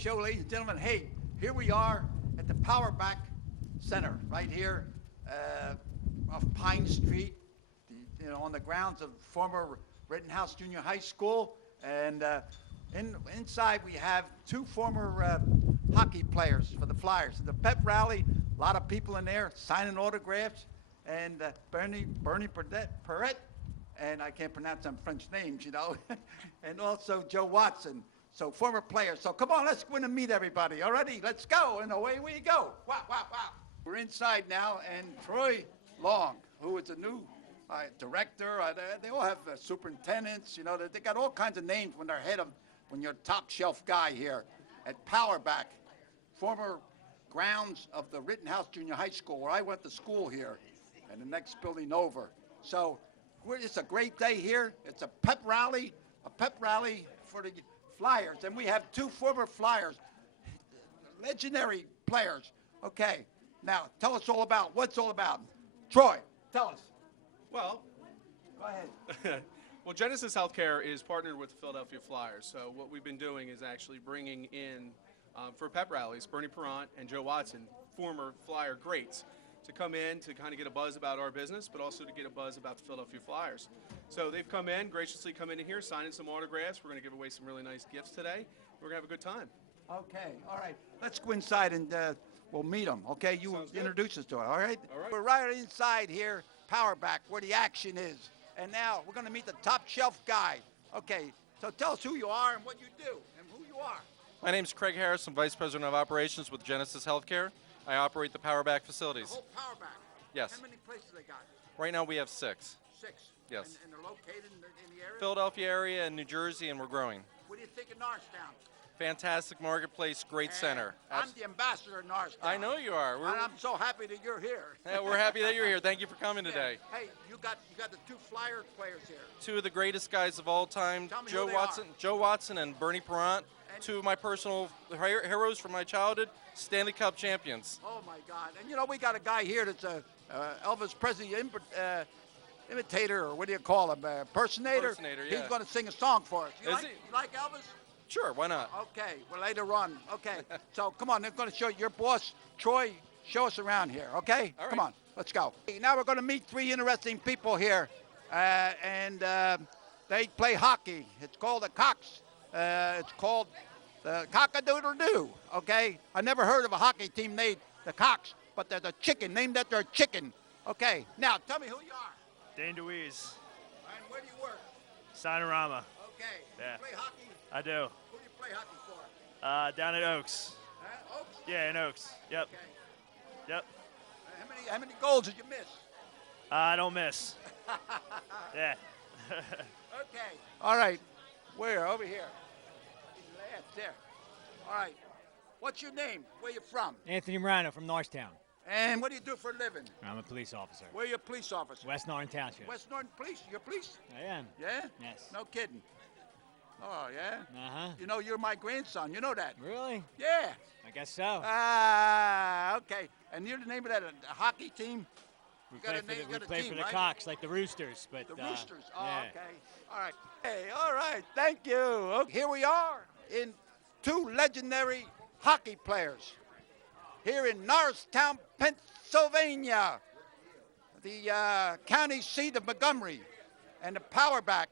show, ladies and gentlemen. Hey, here we are at the Powerback Center, right here off Pine Street, on the grounds of former Rittenhouse Junior High School. And inside we have two former hockey players for the Flyers. The pep rally, a lot of people in there signing autographs, and Bernie Perret, and I can't pronounce some French names, you know, and also Joe Watson. So former players. So come on, let's go in and meet everybody. All righty, let's go, and away we go. Wow, wow, wow. We're inside now, and Troy Long, who is a new director. They all have superintendents. You know, they got all kinds of names when they're when you're a top shelf guy here at Powerback, former grounds of the Rittenhouse Junior High School, where I went to school here, and the next building over. So it's a great day here. It's a pep rally for the Flyers, and we have two former Flyers, legendary players. Okay, now tell us all about what's all about. Troy, tell us. Well, go ahead. Well, Genesis Healthcare is partnered with the Philadelphia Flyers. So what we've been doing is actually bringing in, for pep rallies, Bernie Perret and Joe Watson, former Flyer greats, to come in to kind of get a buzz about our business, but also to get a buzz about the Philadelphia Flyers. So they've graciously come in here, signing some autographs. We're going to give away some really nice gifts today. We're going to have a good time. Okay, all right. Let's go inside and we'll meet them. Okay, you introduce us to it, all right? All right. We're right inside here, Powerback, where the action is. And now we're going to meet the top shelf guy. Okay, so tell us who you are and what you do and who you are. My name's Craig Harris. I'm Vice President of Operations with Genesis Healthcare. I operate the Powerback facilities. The whole Powerback? Yes. How many places they got? Right now we have 6. 6? Yes. And they're located in the area? Philadelphia area and New Jersey, and we're growing. What do you think of Norristown? Fantastic marketplace, great center. I'm the ambassador of Norristown. I know you are. And I'm so happy that you're here. Yeah, we're happy that you're here. Thank you for coming today. Hey, you got the two Flyer players here. 2 of the greatest guys of all time, Joe Watson and Bernie Perret. 2 of my personal heroes from my childhood, Stanley Cup champions. Oh my God! And you know, we got a guy here that's a Elvis Presley imitator, or what do you call him? Impersonator. Impersonator, yeah. He's going to sing a song for us. You like Elvis? Sure, why not? Okay, well, later on. Okay, so come on, they're going to show your boss, Troy, show us around here, okay? All right. Come on, let's go. Now we're going to meet 3 interesting people here, and they play hockey. It's called the Cocks. It's called the Cock-a-doodle-doo, okay? I never heard of a hockey team named the Cocks, but they're the chicken, named after a chicken. Okay, now tell me who you are. Dane DeWeese. And where do you work? Sinorama. Okay, Yeah. you play hockey? I do. Who do you play hockey for? Down at Oaks. Oaks? Yeah, in Oaks. Yep. Okay. Yep. How many goals did you miss? I don't miss. Yeah. Okay. All right. Where? Over here. There. All right. What's your name? Where you from? Anthony Morano from Norristown. And what do you do for a living? I'm a police officer. Where are you a police officer? West Norton Township. West Norton Police. You're police? I am. Yeah? Yes. No kidding. Oh, yeah? Uh-huh. You know, you're my grandson. You know that? Really? Yeah. I guess so. Okay. And you're the name of that hockey team? We play for the Cocks, like the Roosters. But the Roosters. Oh, yeah. okay. All right. Hey, all right. Thank you. Okay. Here we are in 2 legendary hockey players here in Norristown, Pennsylvania, the county seat of Montgomery, and the Powerback.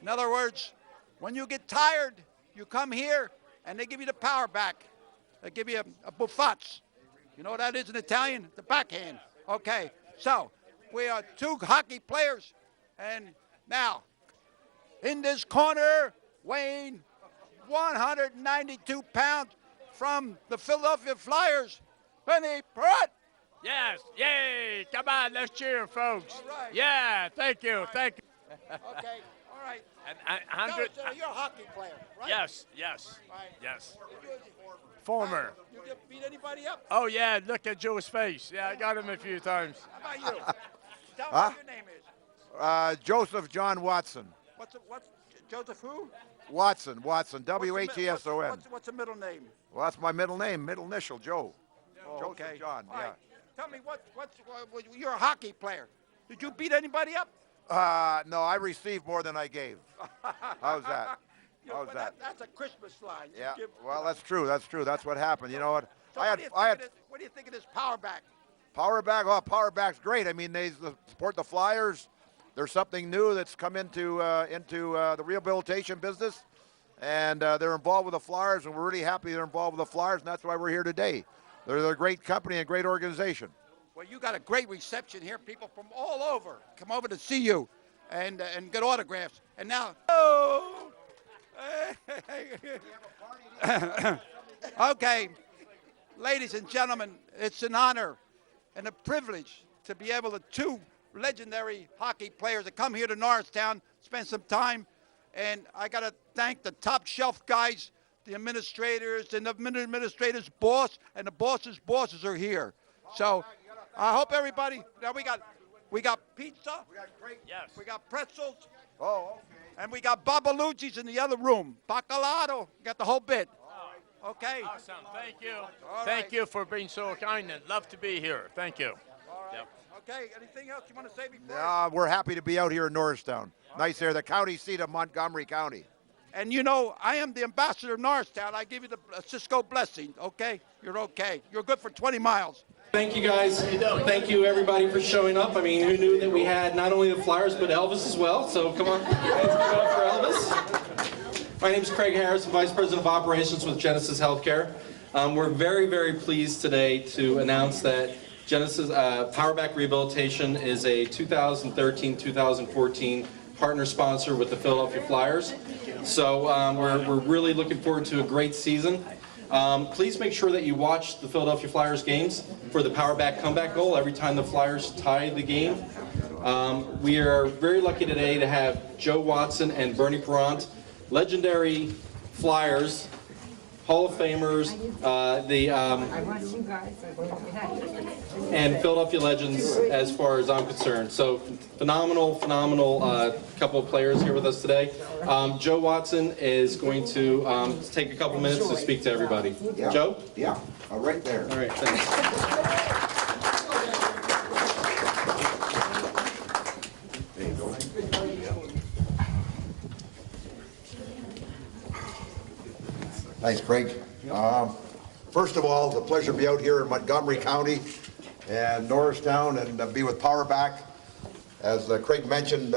In other words, when you get tired, you come here and they give you the Powerback. They give you a buffats. You know what that is in Italian? The backhand. Okay, so we are 2 hockey players, and now in this corner, weighing 192 pounds from the Philadelphia Flyers, Bernie Perret. Yes, yay, come on, let's cheer, folks. All right. Yeah, thank you, thank you. Okay, all right. And Tell us, you're a hockey player, right? yes, All right. yes. You Former. beat anybody up? Oh, yeah, look at Joe's face. Yeah, I got him a few times. How about you? Tell me what your name is. Joseph John Watson. What's Joseph who? Watson, W-H-E-S-O-N. What's the middle name? Well, that's my middle name, middle initial, Joe. Oh, Joseph okay. John, All yeah. right. Tell me, you're a hockey player. Did you beat anybody up? No, I received more than I gave. How's that? How's but that? That's a Christmas line. You Yeah. give- Well, that's true. That's true. That's what happened. You know what? So I what had what do you think of this Powerback? Powerback. Oh, Powerback's great. I mean, they support the Flyers. There's something new that's come into the rehabilitation business, and they're involved with the Flyers, and we're really happy they're involved with the Flyers, and that's why we're here today. They're a great company and a great organization. Well, you got a great reception here. People from all over come over to see you and get autographs. And now, okay, ladies and gentlemen, it's an honor and a privilege to be able to two legendary hockey players that come here to Norristown, spend some time, and I got to thank the top shelf guys, the administrators, and the administrators' boss, and the boss's bosses are here. So I hope everybody. Now we got pizza. Yes. We got pretzels. Oh, okay. And we got Babalucci's in the other room. Bacalado. Got the whole bit. Okay. Awesome. Thank you. All Thank right. you for being so kind and love to be here. Thank you. All right. Okay. Anything else you want to say before? We're happy to be out here in Norristown. Nice there, the county seat of Montgomery County. And you know, I am the ambassador of Norristown. I give you the Cisco blessing. Okay. You're okay. You're good for 20 miles. Thank you guys. Thank you everybody for showing up. I mean, who knew that we had not only the Flyers but Elvis as well? So come on, let's give it up for Elvis. My name is Craig Harris, I'm Vice President of Operations with Genesis Healthcare. We're very, very pleased today to announce that Genesis Powerback Rehabilitation is a 2013-2014 partner sponsor with the Philadelphia Flyers. So we're really looking forward to a great season. Please make sure that you watch the Philadelphia Flyers games for the Powerback comeback goal every time the Flyers tie the game. We are very lucky today to have Joe Watson and Bernie Perrant, legendary Flyers, Hall of Famers, and Philadelphia legends as far as I'm concerned. So phenomenal couple of players here with us today. Joe Watson is going to take a couple minutes to speak to everybody. Yeah. Joe? Yeah, right there. All right, thanks. There you go. Thanks, Craig. First of all, it's a pleasure to be out here in Montgomery County and Norristown and be with Powerback. As Craig mentioned,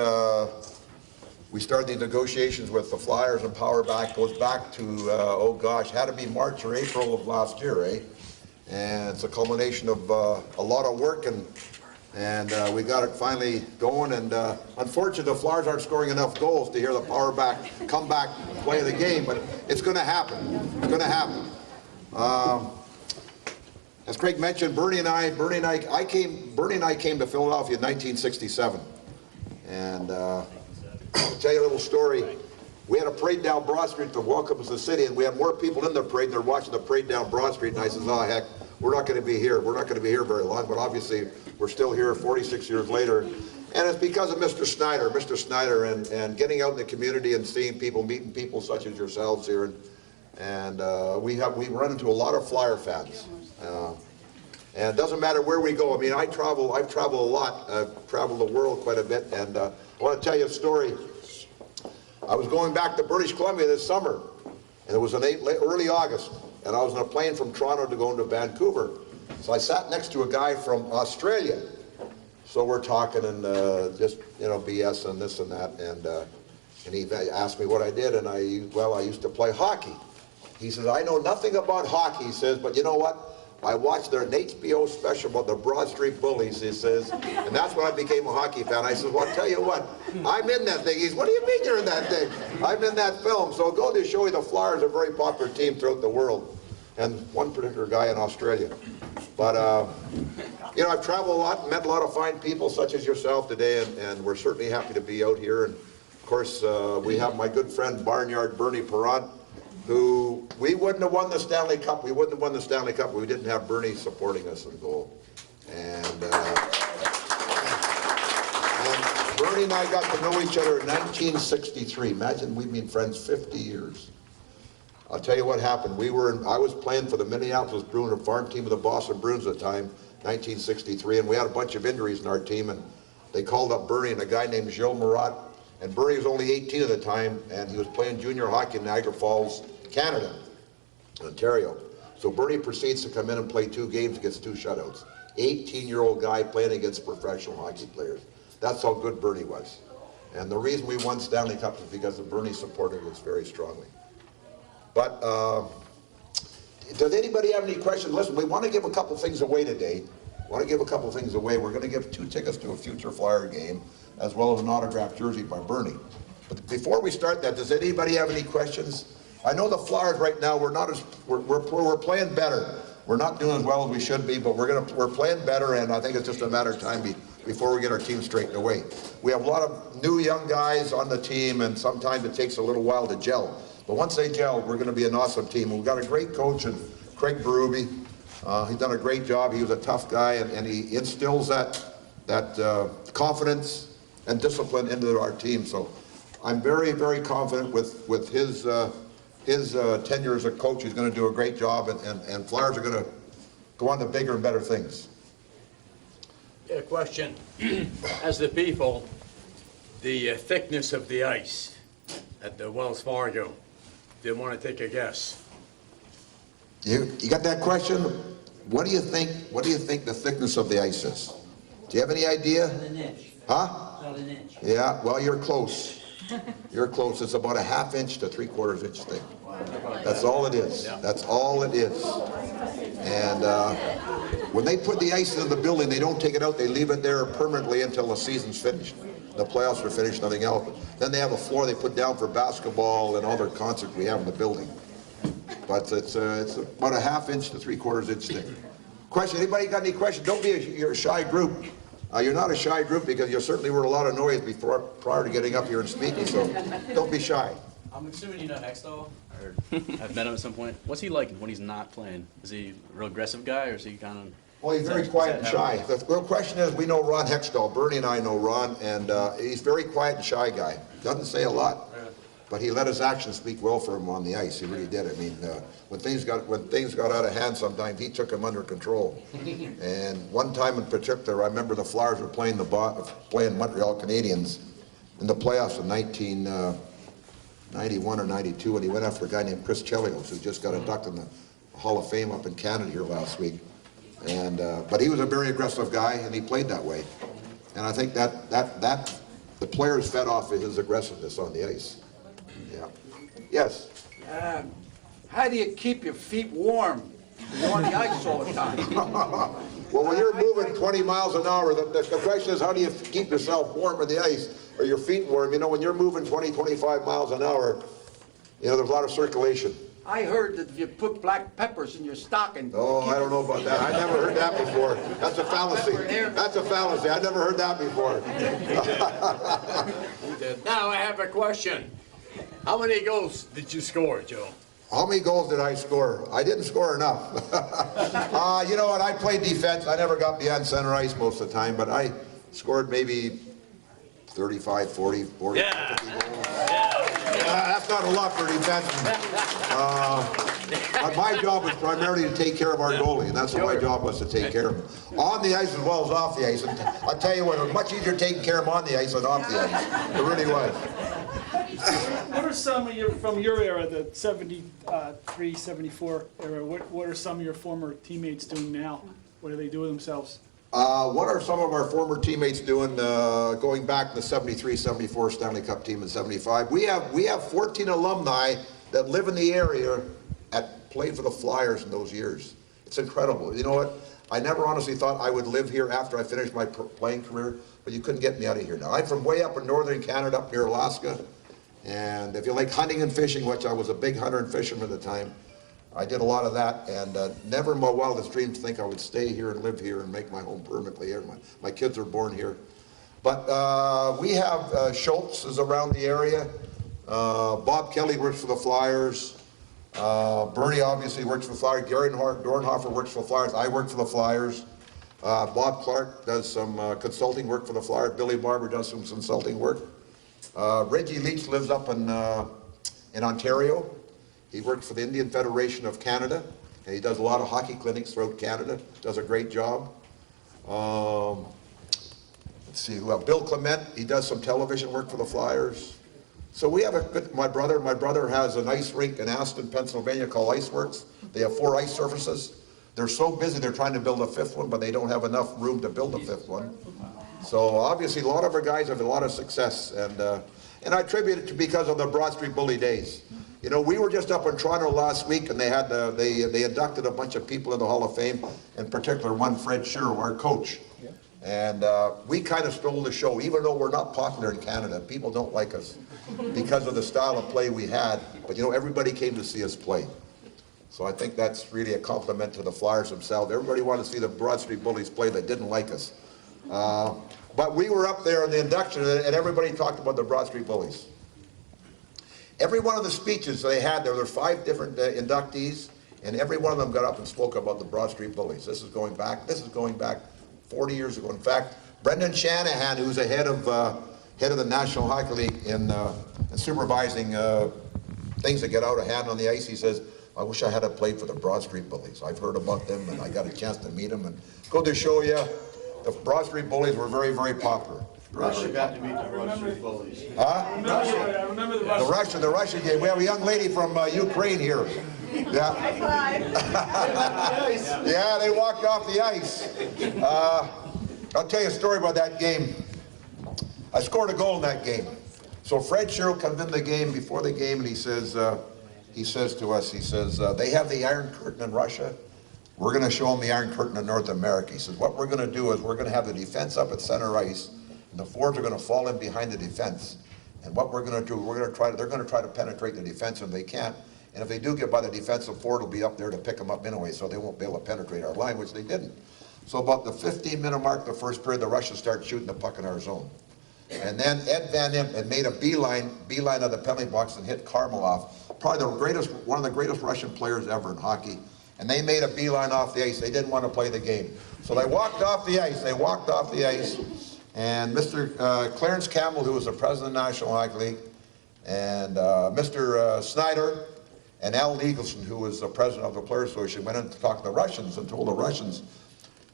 we started these negotiations with the Flyers and Powerback. Goes back to, oh gosh, had to be March or April of last year, eh? And it's a culmination of a lot of work, and we got it finally going. And unfortunately, the Flyers aren't scoring enough goals to hear the Powerback come back and play the game, but it's going to happen. It's going to happen. As Craig mentioned, Bernie and I came to Philadelphia in 1967, and I'll tell you a little story. We had a parade down Broad Street to welcome us to the city, and we had more people in the parade than watching the parade down Broad Street. And I says, "Oh heck, we're not going to be here. We're not going to be here very long." But obviously, we're still here 46 years later, and it's because of Mr. Snyder, and getting out in the community and seeing people, meeting people such as yourselves here, and we run into a lot of Flyer fans. And it doesn't matter where we go. I mean, I've traveled a lot. I've traveled the world quite a bit, and I want to tell you a story. I was going back to British Columbia this summer, and it was in early August, and I was on a plane from Toronto to go into Vancouver. So I sat next to a guy from Australia. So we're talking and just, you know, BS and this and that, and he asked me what I did, and I used to play hockey. He says, "I know nothing about hockey," he says, "but you know what? I watched an HBO special about the Broad Street Bullies," he says, "and that's when I became a hockey fan." I said, "Well, I'll tell you what, I'm in that thing." He says, "What do you mean you're in that thing?" "I'm in that film." So go to show you the Flyers are a very popular team throughout the world, and one particular guy in Australia. But, you know, I've traveled a lot and met a lot of fine people such as yourself today, and we're certainly happy to be out here. And, of course, we have my good friend Barnyard Bernie Perrant, who we wouldn't have won the Stanley Cup. We wouldn't have won the Stanley Cup if we didn't have Bernie supporting us in goal. And Bernie and I got to know each other in 1963. Imagine we've been friends 50 years. I'll tell you what happened. I was playing for the Minneapolis Bruins, a farm team of the Boston Bruins at the time, 1963, and we had a bunch of injuries in our team, and they called up Bernie and a guy named Gilles Marat, And Bernie was only 18 at the time, and he was playing junior hockey in Niagara Falls, Canada, Ontario. So Bernie proceeds to come in and play 2 games against 2 shutouts. 18-year-old guy playing against professional hockey players. That's how good Bernie was. And the reason we won Stanley Cup is because of Bernie supported us very strongly. But does anybody have any questions? Listen, we want to give a couple things away today. We're going to give 2 tickets to a future Flyer game, as well as an autographed jersey by Bernie. But before we start that, does anybody have any questions? I know the Flyers right now, we're playing better. We're not doing as well as we should be, but we're playing better, and I think it's just a matter of time before we get our team straightened away. We have a lot of new young guys on the team, and sometimes it takes a little while to gel. But once they gel, we're going to be an awesome team. We've got a great coach in Craig Berube. He's done a great job. He was a tough guy, and he instills that confidence and discipline into our team. So I'm very, very confident with his tenure as a coach. He's going to do a great job, and Flyers are going to go on to bigger and better things. A question. As the people, the thickness of the ice at the Wells Fargo, they want to take a guess. You got that question? What do you think the thickness of the ice is? Do you have any idea? About an inch. Huh? About an inch. Yeah, well, you're close. You're close. It's about a 1/2 inch to 3/4 inch thick. That's all it is. That's all it is. And when they put the ice in the building, they don't take it out. They leave it there permanently until the season's finished. The playoffs are finished, nothing else. Then they have a floor they put down for basketball and all their concerts we have in the building. But it's about a 1/2 inch to 3/4 inch thick. Question, anybody got any questions? Don't be you're a shy group. You're not a shy group because you certainly were a lot of noise prior to getting up here and speaking, so don't be shy. I'm assuming you know Hextall, or I've met him at some point. What's he like when he's not playing? Is he a real aggressive guy, or is he kind of... Well, he's very quiet and shy. The real question is, we know Ron Hextall. Bernie and I know Ron, and he's very quiet and shy guy. Doesn't say a lot, but he let his actions speak well for him on the ice. He really did. I mean, when things got out of hand, sometimes he took them under control. And one time in particular, I remember the Flyers were playing Montreal Canadiens in the playoffs in 1991 or 92, and he went after a guy named Chris Chelios, who just got inducted in the Hall of Fame up in Canada here last week. And but he was a very aggressive guy, and he played that way. And I think that the players fed off of his aggressiveness on the ice. Yeah. Yes. How do you keep your feet warm? You're on the ice all the time. Well, when you're moving 20 miles an hour, the question is, how do you keep yourself warm on the ice, or your feet warm? You know, when you're moving 20, 25 miles an hour, you know, there's a lot of circulation. I heard that if you put black peppers in your stocking. Oh, I don't know about that. I never heard that before. That's a fallacy. That's a fallacy. I never heard that before. Now I have a question. How many goals did you score, Joe? How many goals did I score? I didn't score enough. You know what? I played defense. I never got beyond center ice most of the time, but I scored maybe 35, 40, 40, 50 goals. That's not a lot for a defenseman. My job was primarily to take care of our goalie, and that's what my job was, to take care of him. On the ice as well as off the ice. And I'll tell you what, it was much easier taking care of him on the ice than off the ice. It really was. What are some of from your era, the 73, 74 era, what are some of your former teammates doing now? What do they do with themselves? What are some of our former teammates doing going back to the 73, 74 Stanley Cup team in 75? We have 14 alumni that live in the area that played for the Flyers in those years. It's incredible. You know what? I never honestly thought I would live here after I finished my playing career, but you couldn't get me out of here now. I'm from way up in northern Canada, up near Alaska. And if you like hunting and fishing, which I was a big hunter and fisherman at the time, I did a lot of that, and never in my wildest dreams think I would stay here and live here and make my home permanently here. My kids are born here. But we have Schultz is around the area. Bob Kelly works for the Flyers. Bernie obviously works for the Flyers. Gary Dornhofer works for the Flyers. I work for the Flyers. Bob Clark does some consulting work for the Flyers. Billy Barber does some consulting work. Reggie Leach lives up in Ontario. He works for the Indian Federation of Canada, and he does a lot of hockey clinics throughout Canada. Does a great job. Let's let's see, Bill Clement, he does some television work for the Flyers. So we have a good, my brother has an ice rink in Aston, Pennsylvania called Iceworks. They have 4 ice surfaces. They're so busy they're trying to build a 5th one, but they don't have enough room to build a 5th one. So obviously a lot of our guys have a lot of success, and I attribute it to because of the Broad Street Bully days. You know, we were just up in Toronto last week, and they had they inducted a bunch of people in the Hall of Fame, in particular one Fred Shearer, our coach. And we kind of stole the show, even though we're not popular in Canada. People don't like us because of the style of play we had. But you know, everybody came to see us play. So I think that's really a compliment to the Flyers themselves. Everybody wanted to see the Broad Street Bullies play that didn't like us. But we were up there in the induction, and everybody talked about the Broad Street Bullies. Every one of the speeches they had, there were 5 different inductees, and every one of them got up and spoke about the Broad Street Bullies. This is going back 40 years ago. In fact, Brendan Shanahan, who's the head of the National Hockey League in supervising things that get out of hand on the ice, he says, I wish I had played for the Broad Street Bullies. I've heard about them, and I got a chance to meet them. And go to show you, the Broad Street Bullies were very, very popular. Russia got to meet the Broad Street Bullies. Huh? I remember the Russian game. We have a young lady from Ukraine here. Yeah. Yeah, they walked off the ice. I'll tell you a story about that game. I scored a goal in that game. So Fred Shearer comes in the game before the game, and he says to us, they have the Iron Curtain in Russia. We're going to show them the Iron Curtain in North America. He says, what we're going to do is we're going to have the defense up at center ice, and the forwards are going to fall in behind the defense. And what we're going to do, they're going to try to penetrate the defense, and they can't. And if they do get by the defensive forward, will be up there to pick them up anyway, so they won't be able to penetrate our line, which they didn't. So about the 15-minute mark of the first period, the Russians started shooting the puck in our zone. And then Ed Van Imp had made a beeline of the penalty box and hit Karmelov, probably one of the greatest Russian players ever in hockey. And they made a beeline off the ice. They didn't want to play the game. So they walked off the ice. And Mr. Clarence Campbell, who was the president of the National Hockey League, and Mr. Snyder, and Al Eagleson, who was the president of the Players Association, went in to talk to the Russians and told the Russians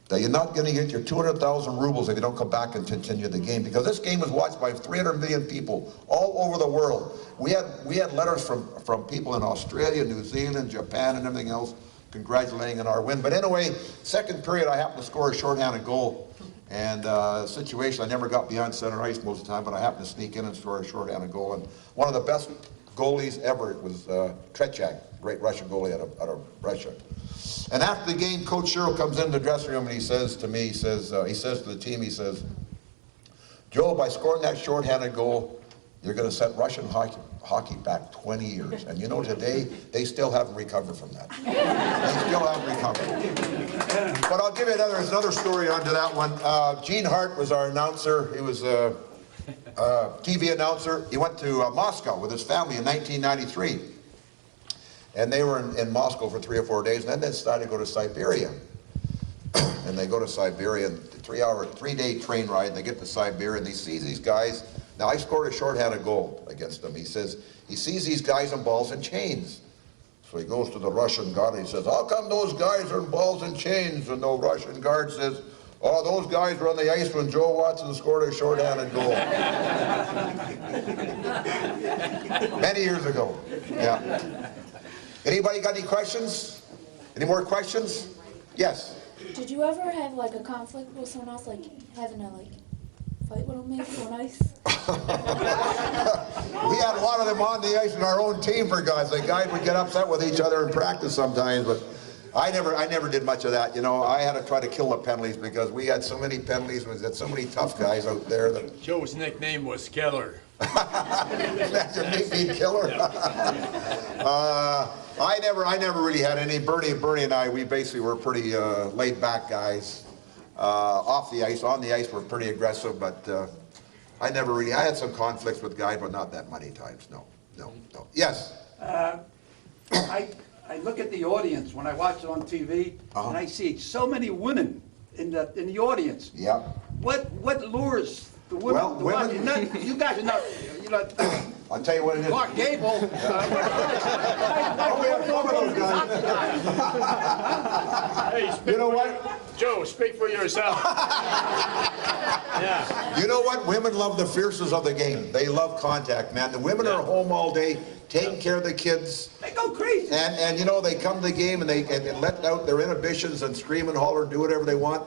that you're not going to get your 200,000 rubles if you don't come back and continue the game, because this game was watched by 300 million people all over the world. We had letters from people in Australia, New Zealand, Japan, and everything else congratulating on our win. But anyway, second period, I happened to score a shorthanded goal, and situation, I never got beyond center ice most of the time, but I happened to sneak in and score a shorthanded goal. And one of the best goalies ever was Tretiak, great Russian goalie out of Russia. And after the game, Coach Shearer comes into the dressing room and he says to me, he says to the team, he says, Joe, by scoring that shorthanded goal, you're going to set Russian hockey back 20 years. And you know, today, they still haven't recovered from that. They still haven't recovered. But I'll give you another story onto that one. Gene Hart was our announcer. He was a TV announcer. He went to Moscow with his family in 1993. And they were in Moscow for 3 or 4 days, and then they decided to go to Siberia. And they go to Siberia, and 3-day train ride, and they get to Siberia, and they see these guys. Now, I scored a shorthanded goal against them. He says, he sees these guys in balls and chains. So he goes to the Russian guard, and he says, how come those guys are in balls and chains? And the Russian guard says, oh, those guys were on the ice when Joe Watson scored a shorthanded goal. Many years ago, yeah. Anybody got any questions? Any more questions? Yes. Did you ever have like a conflict with someone else, like having to fight with them maybe on ice? We had a lot of them on the ice in our own team, for guys. The guys would get upset with each other in practice sometimes, but I never did much of that. You know, I had to try to kill the penalties because we had so many penalties. We had so many tough guys out there. Joe's nickname was Killer. That's your nickname, Killer. I never really had any. Bernie and I, we basically were pretty laid back guys. Off the ice, on the ice, we're pretty aggressive, but I had some conflicts with guys, but not that many times. No. Yes. I look at the audience when I watch it on TV, and I see so many women in the audience. Yeah. What lures the women? Well, women. You guys are not. I'll tell you what it is. Clark Gable. Oh, we have some of those guys. Hey, You know what? Joe, speak for yourself. Yeah. You know what? Women love the fierceness of the game. They love contact, man. The women are home all day, taking care of the kids. They go crazy. And you know, they come to the game and they let out their inhibitions and scream and holler and do whatever they want.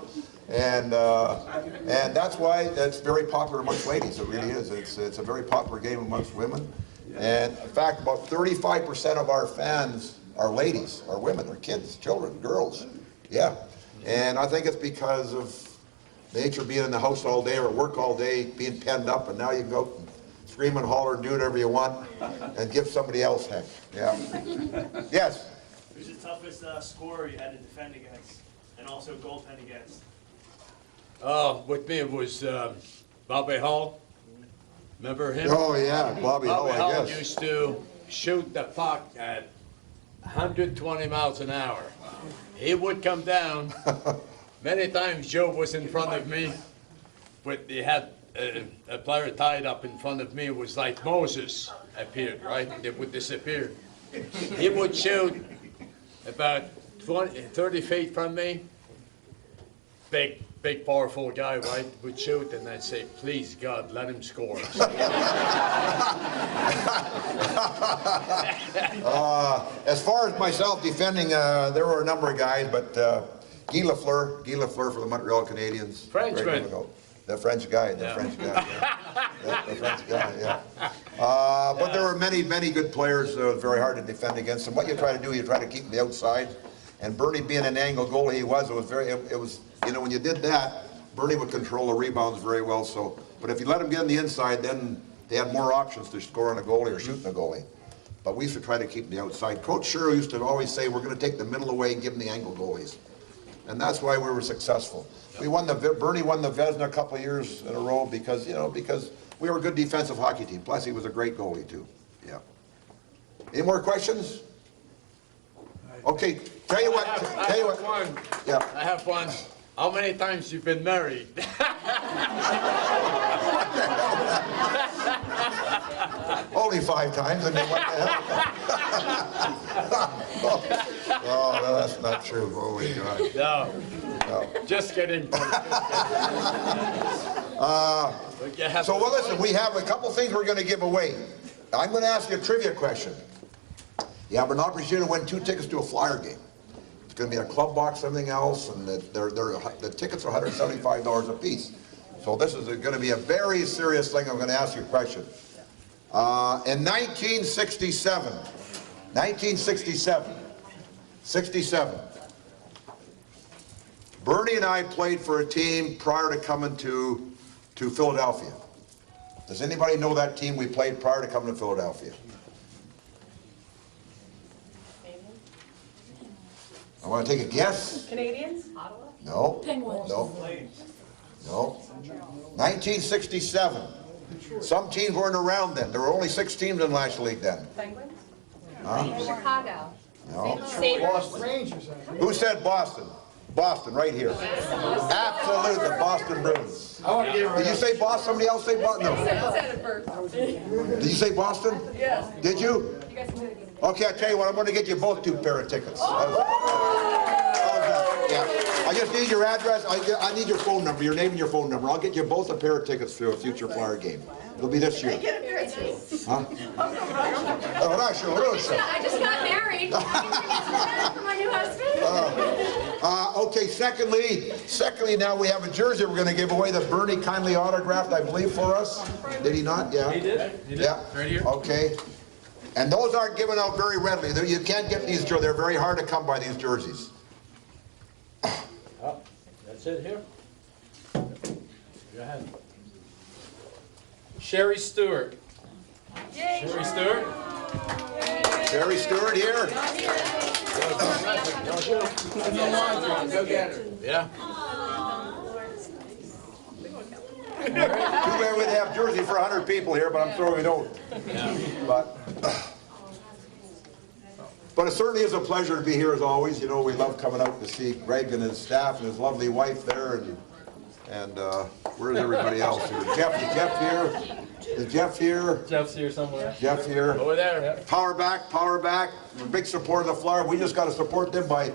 And that's why it's very popular amongst ladies. It really is. It's a very popular game amongst women. And in fact, about 35% of our fans are ladies, are women, are kids, children, girls. Yeah. And I think it's because of nature being in the house all day or at work all day, being penned up, and now you can go and scream and holler and do whatever you want and give somebody else heck. Yeah. Yes? Who's the toughest scorer you had to defend against and also goaltend against? With me it was Bobby Hall. Remember him? Oh, yeah, Bobby Hall, I Hall guess. used to shoot the puck at 120 miles an hour. He would come down. Many times Joe was in front of me, but he had a player tied up in front of me. It was like Moses appeared, right? They would disappear. He would shoot about 30 feet from me. Big, powerful guy, right? Would shoot, and I'd say, please, God, let him score. As far as myself defending, there were a number of guys, but Guy Lafleur for the Montreal Canadiens. Frenchman. Very difficult. The French guy, the French guy, yeah. The French guy, yeah. But there were many good players that was very hard to defend against. And what you try to do, you try to keep them the outside. And Bernie being an angle goalie he was, it was, you know, when you did that, Bernie would control the rebounds very well. So, but if you let him get on the inside, then they had more options to score on a goalie or shooting a goalie. But we used to try to keep them the outside. Coach Sherrill used to always say, we're going to take the middle away and give them the angle goalies. And that's why we were successful. Bernie won the Vezina a couple of years in a row because we were a good defensive hockey team. Plus, he was a great goalie too. Yeah. Any more questions? Okay, tell you what. One. Yeah. I have one. How many times you've been married? Only 5 times, and then what the hell? Oh, no, that's not true. Oh, my God. No. Just kidding. So, well, listen, we have a couple things we're going to give away. I'm going to ask you a trivia question. You have an opportunity to win 2 tickets to a Flyer game. It's going to be a club box, something else, and the tickets are $175 a piece. So this is going to be a very serious thing. I'm going to ask you a question. In 1967, 67, Bernie and I played for a team prior to coming to Philadelphia. Does anybody know that team we played prior to coming to Philadelphia? I want to take a guess. Canadians? Ottawa? No. Penguins. No. No. 1967. Some teams weren't around then. There were only 6 teams in the National League then. Penguins? Huh? Chicago? No. Sabres? Who said Boston? Boston, right here. Absolute, the Boston Bruins. Did you say Boston? Somebody else say Boston? No. Did you say Boston? Yes. Did you? Okay, I'll tell you what, I'm going to get you both 2 pair of tickets. Yeah. I just need your address. I need your phone number, your name and your phone number. I'll get you both a pair of tickets to a future Flyer game. It'll be this year. Huh? Oh, Russia. I just got married. For my new husband. Okay, secondly, now we have a jersey we're going to give away that Bernie kindly autographed, I believe, for us. Did he not? Yeah. He did. Yeah. Right here. Okay. And those aren't given out very readily. You can't get these jerseys. They're very hard to come by, these jerseys. That's it here. Go ahead. Sherry Stewart. Sherry Stewart. Sherry Stewart here. Go get her. Yeah. Too bad we'd have jersey for 100 people here, but I'm sorry we don't. Yeah. But it certainly is a pleasure to be here as always. You know, we love coming out to see Greg and his staff and his lovely wife there, and Where's everybody else here? Jeff here. Is Jeff here? Jeff's here somewhere. Jeff here. Over there. Powerback. We're a big supporter of the Flyer. We just got to support them by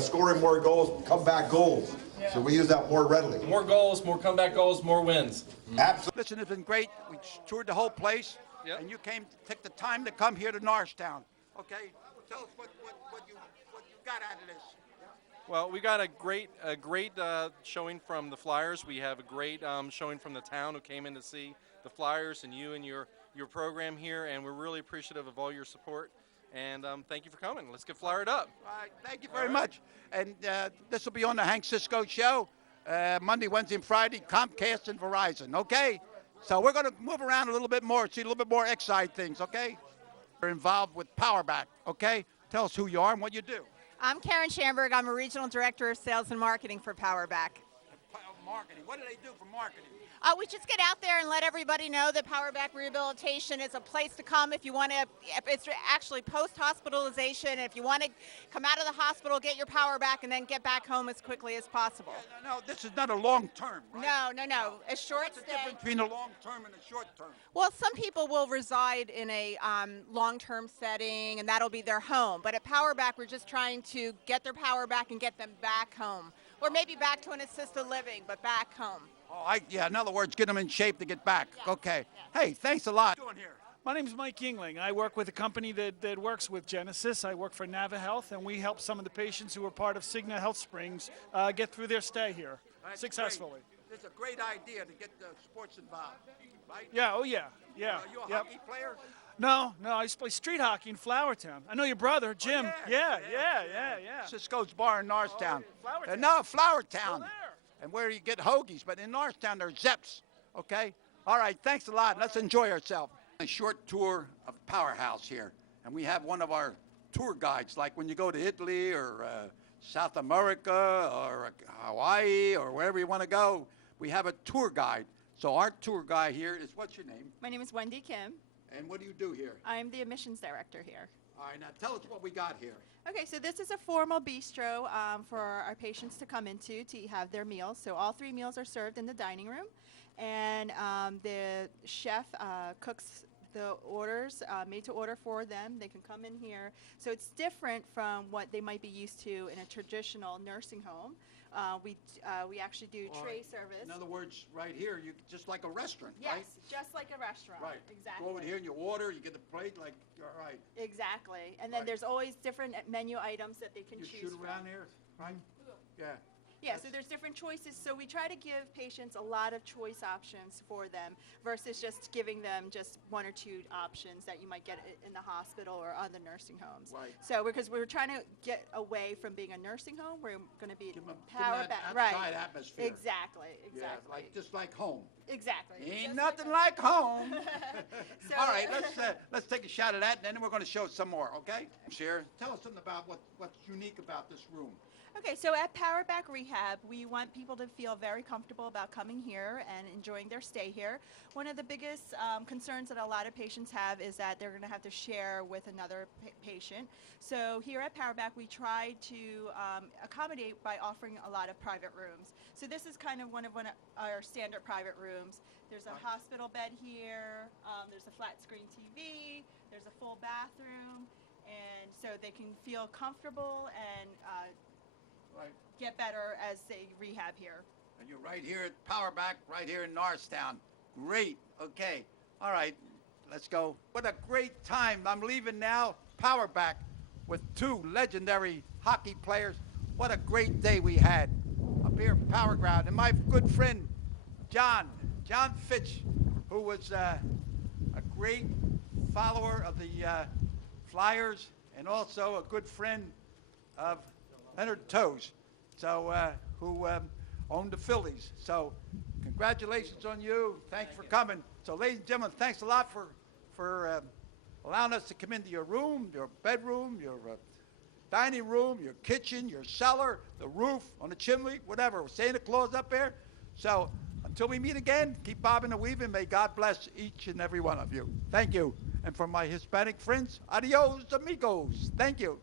scoring more goals, comeback goals. So we use that more readily. More goals, more comeback goals, more wins. Absolutely. Listen, it's been great. We toured the whole place, Yep. and you took the time to come here to Norristown. Okay, tell us what you got out of this. Well, we got a great showing from the Flyers. We have a great showing from the town who came in to see the Flyers and you and your program here, and we're really appreciative of all your support. And thank you for coming. Let's get flyered up. All right, thank you very much. And this will be on the Hank Cisco show, Monday, Wednesday, and Friday, Comcast and Verizon, okay? So we're going to move around a little bit more, see a little bit more exciting things, okay? We're involved with Powerback, okay? Tell us who you are and what you do. I'm Karen Schamberg. I'm a regional director of sales and marketing for Powerback. Marketing, what do they do for marketing? We just get out there and let everybody know that Powerback Rehabilitation is a place to come if you want to. It's actually post-hospitalization. If you want to come out of the hospital, get your power back, and then get back home as quickly as possible. No, this is not a long term, right? No. A short What's the stay. difference between a long term and a short term? Well, some people will reside in a long-term setting, and that'll be their home. But at Powerback, we're just trying to get their power back and get them back home. Or maybe back to an assisted living, but back home. Oh, in other words, get them in shape to get back. Yeah. Okay. Hey, thanks a lot. What are you doing here? My name is Mike Yingling. I work with a company that works with Genesis. I work for Nava Health, and we help some of the patients who are part of Cigna Health Springs get through their stay here That's successfully. great. It's a great idea to get the sports involved, right? Yeah, oh yeah. You a hockey player? No, I used to play street hockey in Flowertown. I know your brother, Jim. Yeah. Cisco's Bar in Norristown. Flowertown. No, Flowertown. there. And where you get hoagies, but in Norristown there's Zeps, okay? All right, thanks a lot. Let's enjoy ourselves. A short tour of Powerhouse here, and we have one of our tour guides, like when you go to Italy or South America or Hawaii or wherever you want to go, we have a tour guide. So our tour guide here is, what's your name? My name is Wendy Kim. And what do you do here? I'm the admissions director here. All right, now tell us what we got here. Okay, so this is a formal bistro for our patients to come into to have their meals. So all 3 meals are served in the dining room, and the chef cooks the orders made to order for them. They can come in here. So it's different from what they might be used to in a traditional nursing home. We actually do tray service. In other words, right here, you just like a restaurant, Yes, right? just like a restaurant. Right. Exactly. Go over here and you order, you get the plate, like, all right. Exactly. And then Right. there's always different menu items that they can You choose shoot from. around here, right? Yeah. Yeah, so there's different choices. So we try to give patients a lot of choice options for them versus just giving them just 1 or 2 options that you might get in the hospital or other nursing homes. Right. So because we're trying to get away from being a nursing home, we're going to be Give 'em power that back. outside Right. atmosphere. Exactly. Yeah, like just like home. Exactly. Ain't Just nothing like home. So- All right, let's take a shot at that, and then we're going to show some more. Okay? Sharon, tell us something about what's unique about this room. Okay, so at Powerback Rehab, we want people to feel very comfortable about coming here and enjoying their stay here. One of the biggest concerns that a lot of patients have is that they're going to have to share with another patient. So here at Powerback, we try to accommodate by offering a lot of private rooms. So this is kind of one of our standard private rooms. There's a hospital bed here, there's a flat screen TV, there's a full bathroom, and so they can feel comfortable and Right. get better as they rehab here. And you're right here at Powerback, right here in Norristown. Great. Okay. All right. Let's go. What a great time. I'm leaving now. Powerback with 2 legendary hockey players. What a great day we had up here at Power Ground. And my good friend, John Fitch, who was a great follower of the Flyers and also a good friend of Leonard Toes, so who owned the Phillies. So congratulations on you. Thanks for coming. So ladies and gentlemen, thanks a lot for allowing us to come into your room, your bedroom, your dining room, your kitchen, your cellar, the roof, on the chimney, whatever. Santa Claus up there. So until we meet again, keep bobbing and weaving. May God bless each and every one of you. Thank you. And for my Hispanic friends, adios amigos. Thank you.